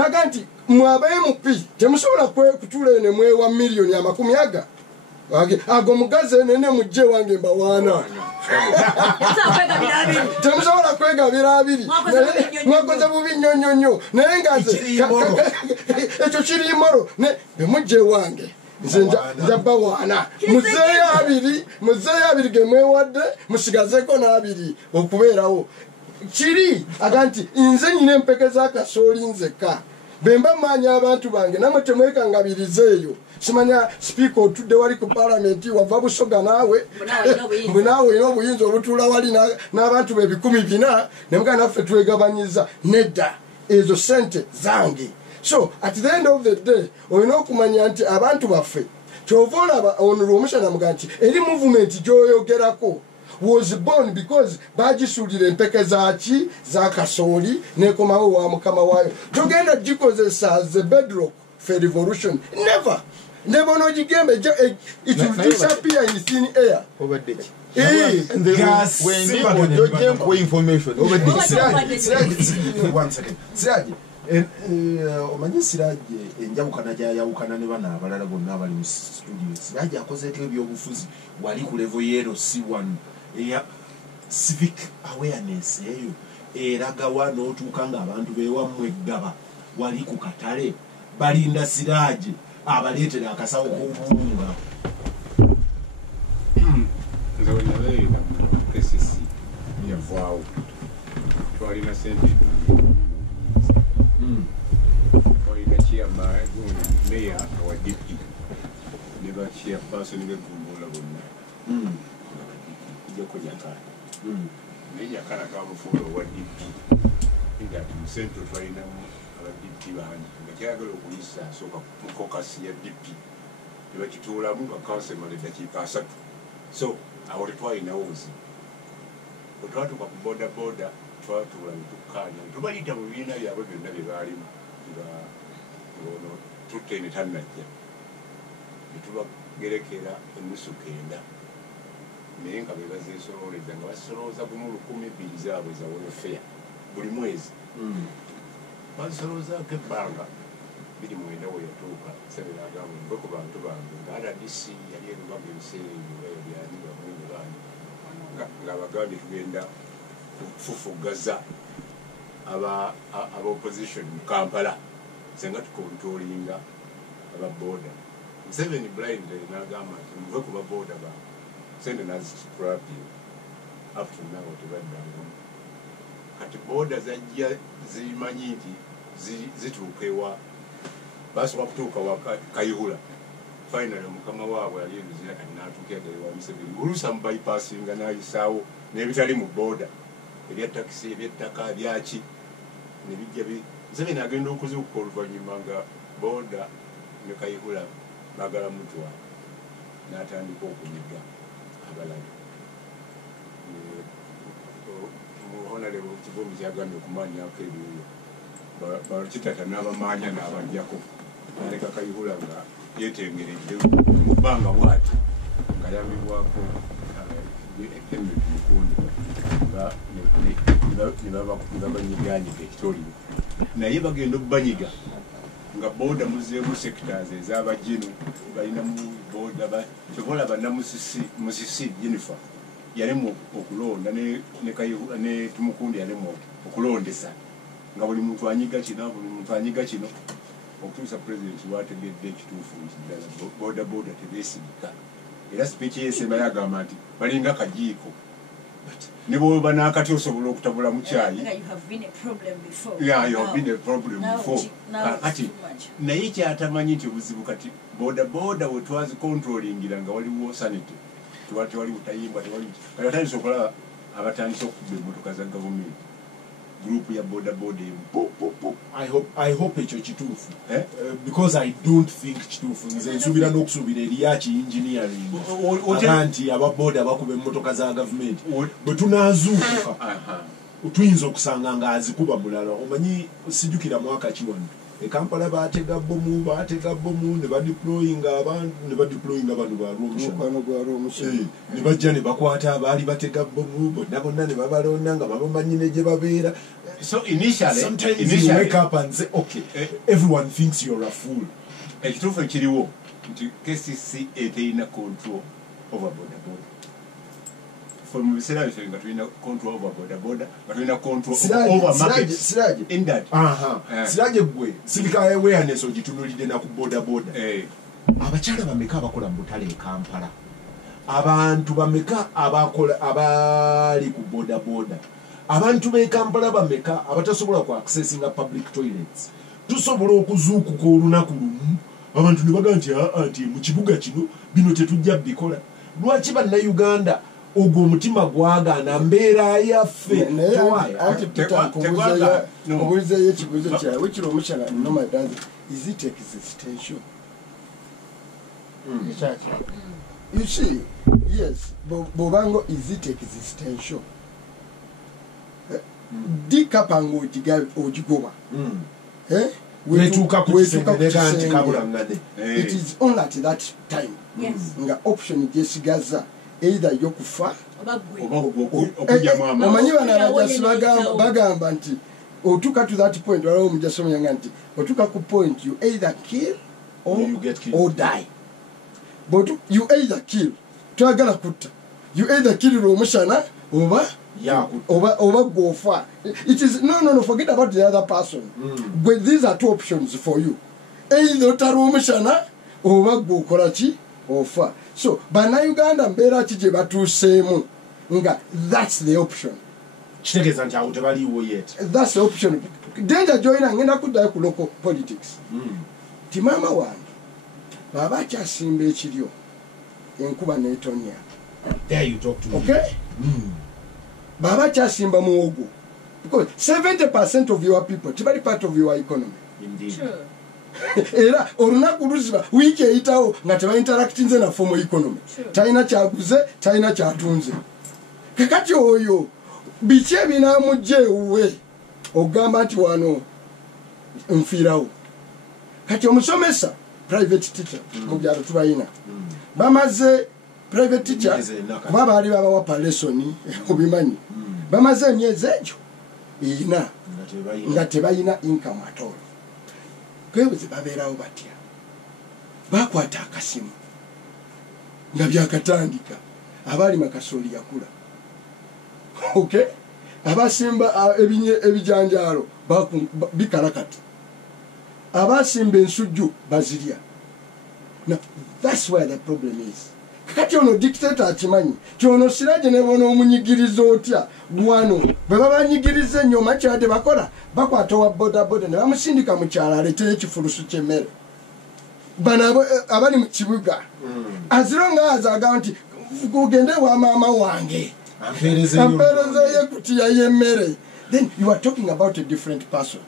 naganti mwabaye mupi temusobola kutula ene mwewa milioni amakumi aga ago mugaze nene mujje wange mbawana temusobola kwegabira abiri mwakoze bubi nnyonnyonnyo naye ngaze ekyo kiri moro mujje wange nja bawana muzeeyo abiri ge mwewadde musigazeko n'abiri okubeerawo kiri aganti nze nyina empeke z'akasooli nzeka bemba manya abantu bange namwe temwekangabirizeeyo simanya speaker otudde wali ku parliament wava busoga naawe mbwe naawe olina obuyinza obutuula wali n'abantu be 100 nemugaa naffe twegabanyiza nedda ezo sente zange. So at the end of the day olina okumanya nti abantu baffe kyova olaba onulwa omushana muga nti eri movement gyoyogerako was born because bagisulira empeke zaki za kasooli nekomawo wa mukama waayo togenda gikozesa as a bedrock for revolution. Never no gigembe it will disappear in thin air. And the gas when information over the 1 second Siraji omanyi Siraji enjawukana gyayawukana ne bana abalala bonna abali mu studio. Siraji akozeeko ebyobufuzi wali ku level yero C1 eya civic awareness eyo eragawa n'otuuka ng'abantu beewammwe eggaba wali ku katale balinda Siraji abaleetera akasawo k'obuwunga. nze wenabeera mu KCC yavaawo twalina sente twalina chairman meya awa DP ne ba chairperson b'eggombolola bonna ijako Nyakana naye Nyakana kamufuula owa DP nga mu centro twalinamu aba DP bangi nga kyayagala okuyisa asooka mu kokasi ya DP ne bakituulamu nga kansema eddakiika 3. So awo tetwalinawo buzibu bwe twatuuka ku bodaboda twatuula ne tukkaanya tubayita mu bibiina byabwe byonna bye baalimu ono tutte ne tannajja ne tubagerekera ennusu 9 naye nga be bazeesolooleza nga basolooza gumu 1,200 zaabwe za welfare buli mwezi bazisoloozaako ebbanga 29 we yatuuka Museveni agamba mbe ku bantu bange nga RDC yali erubaga ebiseera ebyo byali bamwene baani ng'abagambye tugenda kufufugaza aba opposition mu Kampala senga tukontrolinga aba boda. Museveni blind n'agamba nti muve ku baboda ba sente nazitulapye after now tebaddangamu kati boda zajja zimanyi nti zituuka ewa basobola kutuuka wa Kayihura. Finally mukama waabwe yali enduzira kati n'atuukira wa Museveni oluusa mu bypassinga n'ayisaawo n'ebitali mu boda ebya takisi ebyettaka byaki ne bijja Museveni agenda okuzuukuka oluvannyuma nga boda ne Kayihura baagala mutwala n'atandika okunyiga abalala. Honorable Kivumu kyagambye okumaanyako ebiwuyo bakitata n'abamaanya n'abajjako naleka Kayihura nga yeetengeredde mu bbanga bw'ati nga yamibwako Henry Mukundi ne babanyiganyiga ekitoliyo naye bagenda okubanyiga nga boda muzeemu sectors ez'abajinu balinamu boda kyobolaba namusisi Jennifer yalemu okulonda ne Kayihura ne Tumukundi yalemu okulondesa nga buli muntu anyiga kino okutuusa pulezidenti wategedde ekituufu nti ddala boda tebeesigika era sipiiki yesemba yagamba nti balinga kajiiko ne bwoba n'akati osobola okutabula mu kyayi you have been a problem before kati naye kyatamanyi nti obuzibu kati boda we twazikontrolingira nga waliwo sanity tewali butayimba kati batandise okulaba abatandise okuba emmotoka za gavumenti group ya boda I hope ekyo kituufu because I don't think kituufu nze nsubira n'okusuubira eriyaki engineering nti ababoda bakuba emmotoka za gavumenti bwe tunaazuukuka tuyinza okusanga nga azikuba mulala. Omanyi sijjukira mwaka ki wano Kampala batega bomu ne badeployinga bano ba Rw'omushana ne bajja ne bakwata abaali batega bomu bonna ne babalonda nga babamanyi ne gye babeera. So initially, sometimes you wake up and say, okay, everyone thinks you're a fool. Ekituufu ekiriwo nti KCC eterina control over boda. From biseera biffe nga tulina control over boda, nga tulina control over markets. In that. Siraje gwe, civic awareness ogitunulidde na ku boda. Abakyala bameka abakola mu butale e Kampala. Abantu bameka abali ku boda. Abantu be Kampala bameka abatasobola ku accessinga public toilets. Tusobola okuzuukuka olunaku lumu abantu ne bagamba nti mu kibuga kino bino tetujja bikola. Lwaki bannayuganda ogwo omutima gwagaana mbeera yaffe obulizeeyo ekibuzo kyawe wekiri omukyala noma does is it existential? You see, yes, bobango is it existential? Dikapanga ogigoba. It is only at that time. Yes. Nga option gyesigaza either yokufa omanyi bagamba nti otuka to that point waliwo omujaso omuyanga nti otuka ku point you either kill or die. But you either kill twagala kutta you either kill omushana oba gofa. It is no forget about the other person. But these are two options for you, either otari omushana oba gokola ki ofa. So bannayuganda mbeera ki gye batuuseemu nga that's the option. Kitegeeza nti awo tebaliiwo yet. That's the option. Danger joina ngenda kuddayo ku local politics. Ti maama wange baba akyasimba ekiryo enkuba n'etonya. There you talk to me. Okay? Baba akyasimba muwogo. Because 70% of your people tebali part of your economy. Indeed. True. Era olunaku luziba wiiki eyitawo nga tebainteractinze naffe mu economy. Talina kyaguze, talina kyatunze. Kakati oyo biki ebinaamujja ewuwe ogamba nti wano nfiirawo. Kati omusomesa private teacher mu byalo tubayina bamaze private teacher kuba baali babawa palesoni obimanyi bamaze emyezi egyo ina nga tebayina income at all. Kwebeze babeerawo batya bakwata akasimu nga byakatandika abaali makasooli yakula. Okay, abasimba ebijanjaalo bikalakati abasimba ensujju bazirya. Now that's where the problem is. Kakati ono dictator akimanyi kyono Siraje ne bona omunyigiriza otya gwano bwe babanyigiriza nnyo makyade bakola bakwata wa boda ne bamusindika mu kyala aletere ekifulusu ky'emmere bana abali mu kibuga azironga azaga nti kugende wa maama wange ampeereze kutiya y'emmere. Then you are talking about a different person.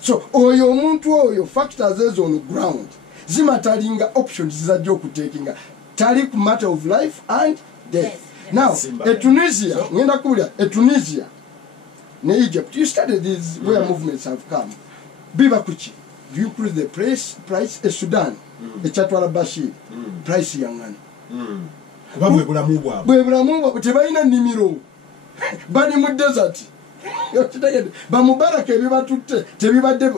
So oyo omuntu oyo factors ezo on ground zimatalinga options zizajja okutekinga tali ku matter of life and death. Now Tunisia ngenda kulya Tunisia ne Egypt you studied these where movements have come biba kuchi you increase the price Sudan echatwala Bashir price yangana kubabwe bulamu tebalina nimiro bali mu desert bamubaraka ebibatutte tebibadde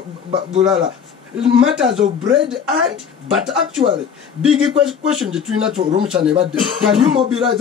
bulala matters of bread and but actually big question between that room can you mobilize